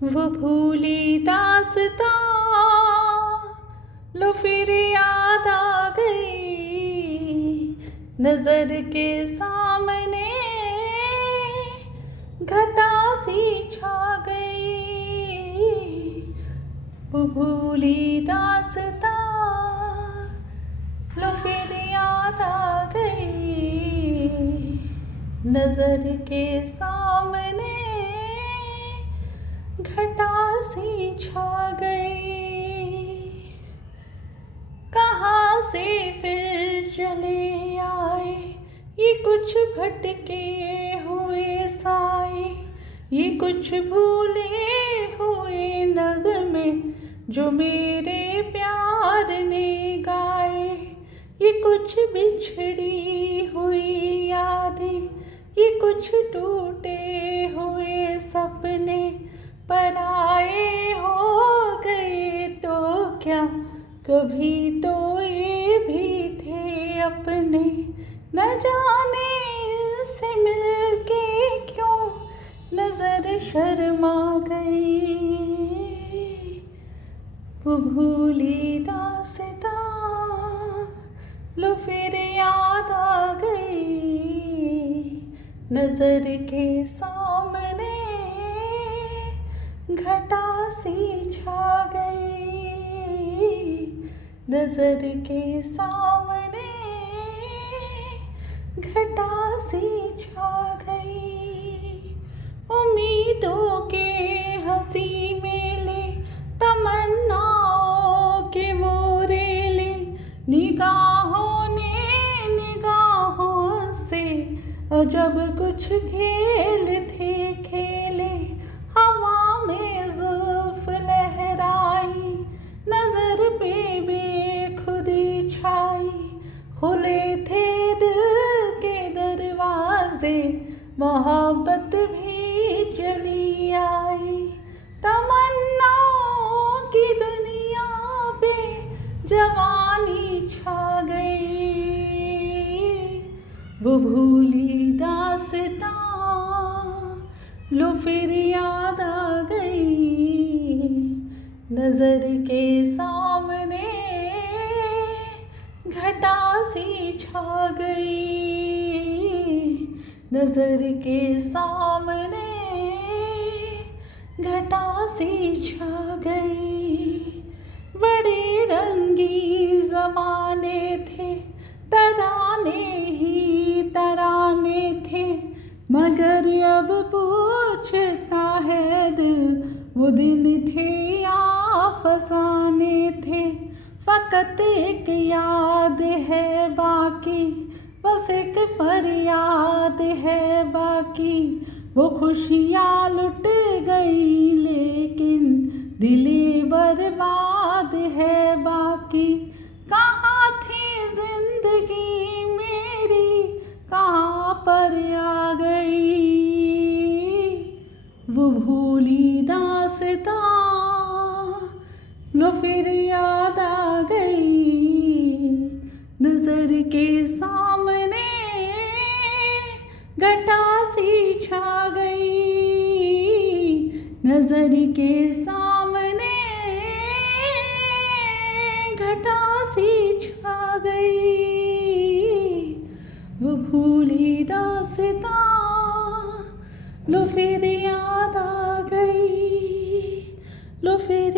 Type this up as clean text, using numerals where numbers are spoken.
वो भूली दास्तां लो फिर याद आ गई, नजर के सामने घटा सी छा गई। वो भूली दास्तां लो फिर याद आ गई, नजर के सामने घटा सी छा गई। कहाँ से फिर चले आए ये कुछ भटके हुए साए, ये कुछ भूले हुए नगमे जो मेरे प्यार ने गाए। ये कुछ बिछड़ी हुई यादें, ये कुछ टूटे हुए सपने, पराए हो गए तो क्या कभी तो ये भी थे अपने। न जाने इनसे मिलके क्यों नजर शर्मा गई। वो भूली दास्तां लो फिर याद आ गई, नजर के सामने घटा सी छा गई, नजर के सामने घटा सी छा गई। उम्मीदों के हंसी मेले, तमन्नाओं के मोरेले, निगाहों ने निगाहों से अजब कुछ खेल थे खेले। हवा में जुल्फ लहराई, नजर पे बेखुदी छाई, खुले थे दिल के दरवाजे, मोहब्बत भी चली आई। तमन्नाओं की दुनिया पे जवानी छा गई। वो भूली दास्तां लो फिर याद आ गई, नजर के सामने घटा सी छा गई, नजर के सामने घटा सी छा गई। बड़े रंगी ज़माने थे, तराने ही तराने थे, मगर अब पूछता है दिल वो दिन थे या फसाने थे। फ़कत एक याद है बाकी, बस एक फरियाद है बाकी। वो खुशियाँ लुट गई लेकिन दिले बर्बाद है बाकी। कहाँ थी जिंदगी मेरी, कहाँ पर आ गई। वो भूली दास्तां लो फिर याद आ गई, नजर के सामने घटा सी छा गई, नजर के सामने घटा सी छा गई। वो भूली दास्तां लो फिर याद आ गई, लो फिर